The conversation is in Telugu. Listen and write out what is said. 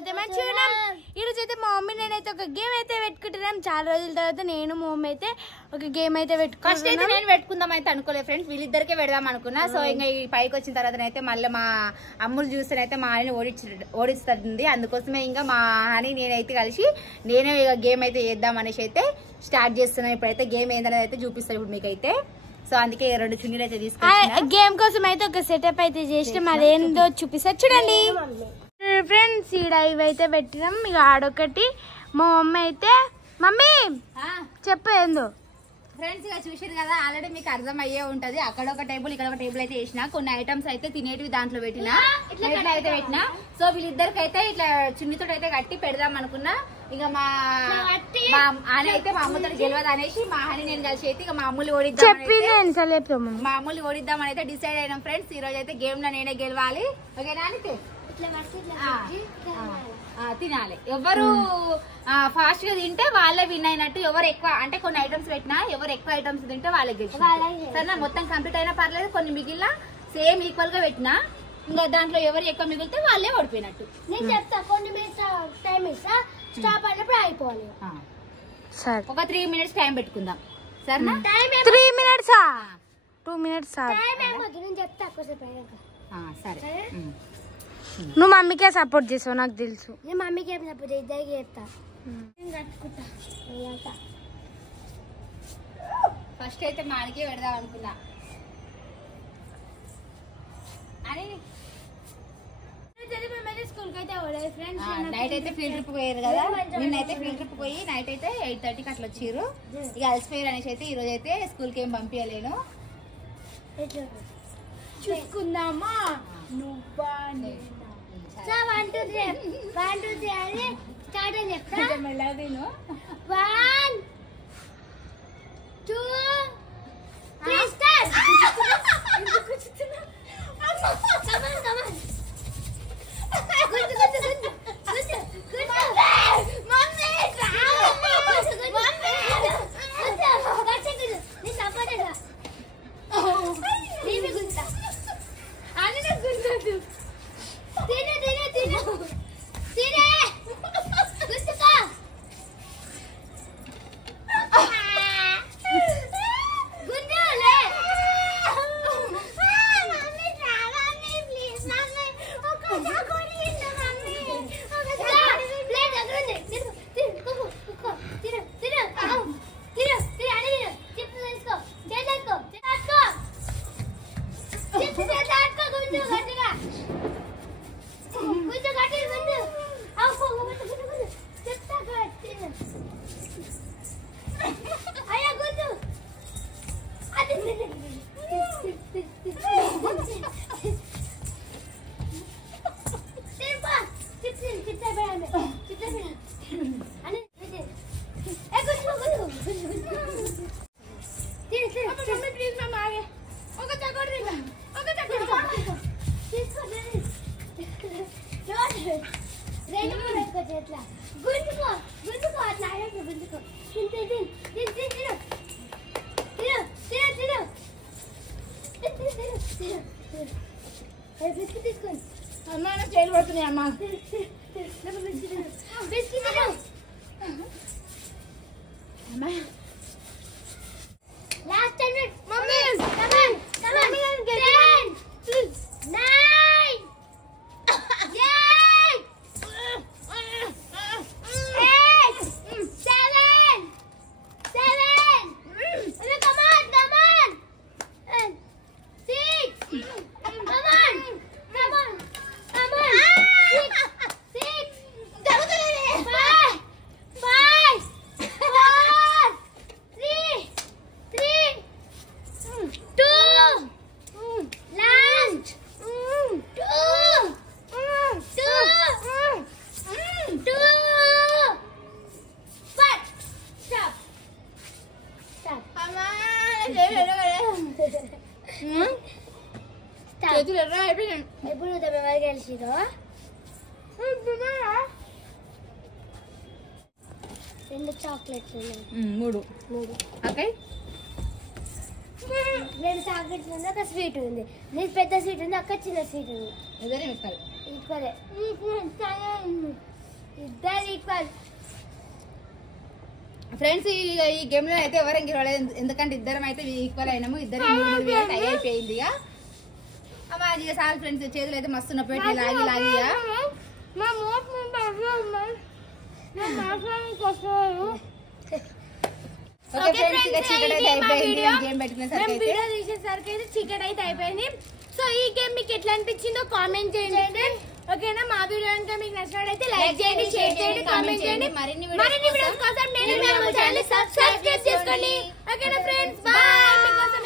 అయితే మంచిగా ఈరోజు అయితే మా మమ్మీ నేనైతే ఒక గేమ్ అయితే పెట్టుకుంటున్నాం. చాలా రోజుల తర్వాత నేను మా మమ్మీ అయితే ఒక గేమ్ అయితే పెట్టుకున్నాం. ఫస్ట్ అయితే నేను పెట్టుకుందాం అయితే అనుకోలేదు ఫ్రెండ్స్, వీళ్ళిద్దరికే పెడదాం అనుకున్నా. సో ఇంకా ఈ పైకి వచ్చిన తర్వాత అయితే మళ్ళీ మా అమ్ములు చూస్తేనైతే మా ఆయన ఓడిస్తుంది. అందుకోసమే ఇంకా మా అని నేనైతే కలిసి నేనే ఇక గేమ్ అయితే చేద్దాం అనేసి అయితే స్టార్ట్ చేస్తున్నాను. ఇప్పుడైతే గేమ్ ఏందనేది అయితే చూపిస్తాను ఇప్పుడు మీకైతే. సో అందుకే 2 చున్నీలు అయితే తీసుకున్నా. గేమ్ కోసం అయితే ఒక సెటప్ అయితే చేసినాం, అదేందో చూపిస్తా చూడండి ఫ్రెండ్స్. ఈడ ఇవైతే పెట్టినాం. ఇక ఆడొకటి మా మమ్మీ అయితే మమ్మీ చెప్పు ఏందో ఫ్రెండ్స్ ఇక చూసారు కదా, ఆల్రెడీ మీకు అర్థం అయ్యే ఉంటది. అక్కడ ఒక టేబుల్ ఇక్కడ ఒక టేబుల్ అయితే వేసిన, కొన్ని ఐటమ్స్ అయితే తినేటివి దాంట్లో పెట్టినా ఇట్లా అయితే పెట్టినా. సో వీళ్ళిద్దరికి అయితే ఇట్లా చున్నీతో అయితే కట్టి పెడదాం అనుకున్నా. ఇక మా ఆయన అయితే మా అమ్మతో గెలవదు అనేసి మా ఆయన నేను కలిసి అయితే ఇక మా అమ్ములు ఓడిద్దాం అని అయితే డిసైడ్ అయినాం ఫ్రెండ్స్. ఈ రోజు అయితే గేమ్ లో నేనే గెలవాలి. ఓకేనా? తినాలి. ఎవరు ఫాస్ట్ గా తింటే వాళ్ళే విన్ అయినట్టు. ఎవరు ఎక్కువ అంటే కొన్ని ఐటమ్స్ పెట్టినా ఎవరు ఎక్కువ ఐటమ్స్ తింటే వాళ్ళే గెలిచి. సరేనా? మొత్తం కంప్లీట్ అయినా పర్లేదు, కొన్ని మిగిలిన సేమ్ ఈక్వల్ గా పెట్టినా ఇంకా దాంట్లో ఎవరు ఎక్కువ మిగిలితే వాళ్ళే ఓడిపోయినట్టు. నేను చెప్తా, కొన్ని మినిట్స్ టైం ఇస్తా, స్టాప్ అయినప్పుడు అయిపోవాలి. ఒక 3 minutes టైం పెట్టుకుందాం. సరేనా? 3 minutes 2 minutes నేను చెప్తా. సరే, నువ్వు మమ్మీకే సపోర్ట్ చేసావు నాకు తెలుసు. నేను మమ్మీకి ఏం సపోర్ట్ ఇద్దరికి చెప్తా. ఫస్ట్ అయితే మా ఆయనకే పెడదాం అనుకున్నా. నైట్ అయితే ఫీల్డ్ ట్రిప్ పోయారు కదా, నిన్నైతే ఫీల్డ్ ట్రిప్ పోయి నైట్ అయితే 8:30కి అట్లా వచ్చారు. ఇక అలసిపోయారు అనేసి అయితే ఈ రోజు అయితే స్కూల్ కి ఏం పంపించలేను. చూసుకుందామా నువ్వా One, two, three. Start and left. 1, 2, 3, start. Come on. Good. Mommy. That's it. This support it. Leave it good. I didn't good. Tine. Gusto ka? Gusto le. Mami, please. Mami. Okay, ako rin na mami. అమ్మా చేయలు పడుతున్నాయి. అమ్మా Last 10 minutes. Mommy, come on. 10, 9, 8, 7. Come on. 6. Come on. 6. 5, 4, 3, 2. Last. 2. 1. Stop. అమ్మా చేతులు ఎర్ర అయిపోయాయి. ఎప్పుడు ఎవరు గెలిచిదో 2 చాక్లెట్స్ 3. ఓకే, 2 చాక్లెట్స్ ఉంది, ఒక స్వీట్ ఉంది. నీకు పెద్ద స్వీట్ ఉంది, అక్క చిన్న స్వీట్ ఉంది. ఇద్దరే ఈక్వలే. ఇద్దరు ఈక్వల్. ఫ్రెండ్స్ ఈ గేమ్ లో అయితే ఎవరు గెలవలేదు, ఎందుకంటే ఇద్దరం అయితే ఈక్వల్ అయినాము. ఇద్దరు 3 వేలు టై అయిపోయింది. ఇక అమ్మా ఇక చాలు ఫ్రెండ్స్, చేతులు అయితే మస్తు నొప్పి లాగి లాగి. ఓకే ఫ్రెండ్స్, ఇక చీకటి అయితే అయిపోయింది. గేమ్ తీసేసరికి అయితే చీకటి అయితే అయిపోయింది. సో ఈ గేమ్ మీకు ఎట్లా అనిపించిందో కామెంట్ చేయండి. ఓకేనా, మా వీడియో కనుక మీకు నచ్చినట్లయితే లైక్ చేయండి, షేర్ చేయండి, కామెంట్ చేయండి. మరిన్ని వీడియోస్ కోసం నేను ఛానల్ సబ్స్క్రైబ్ చేసుకోండి. ఓకేనా ఫ్రెండ్స్, బాయ్. మీకోసం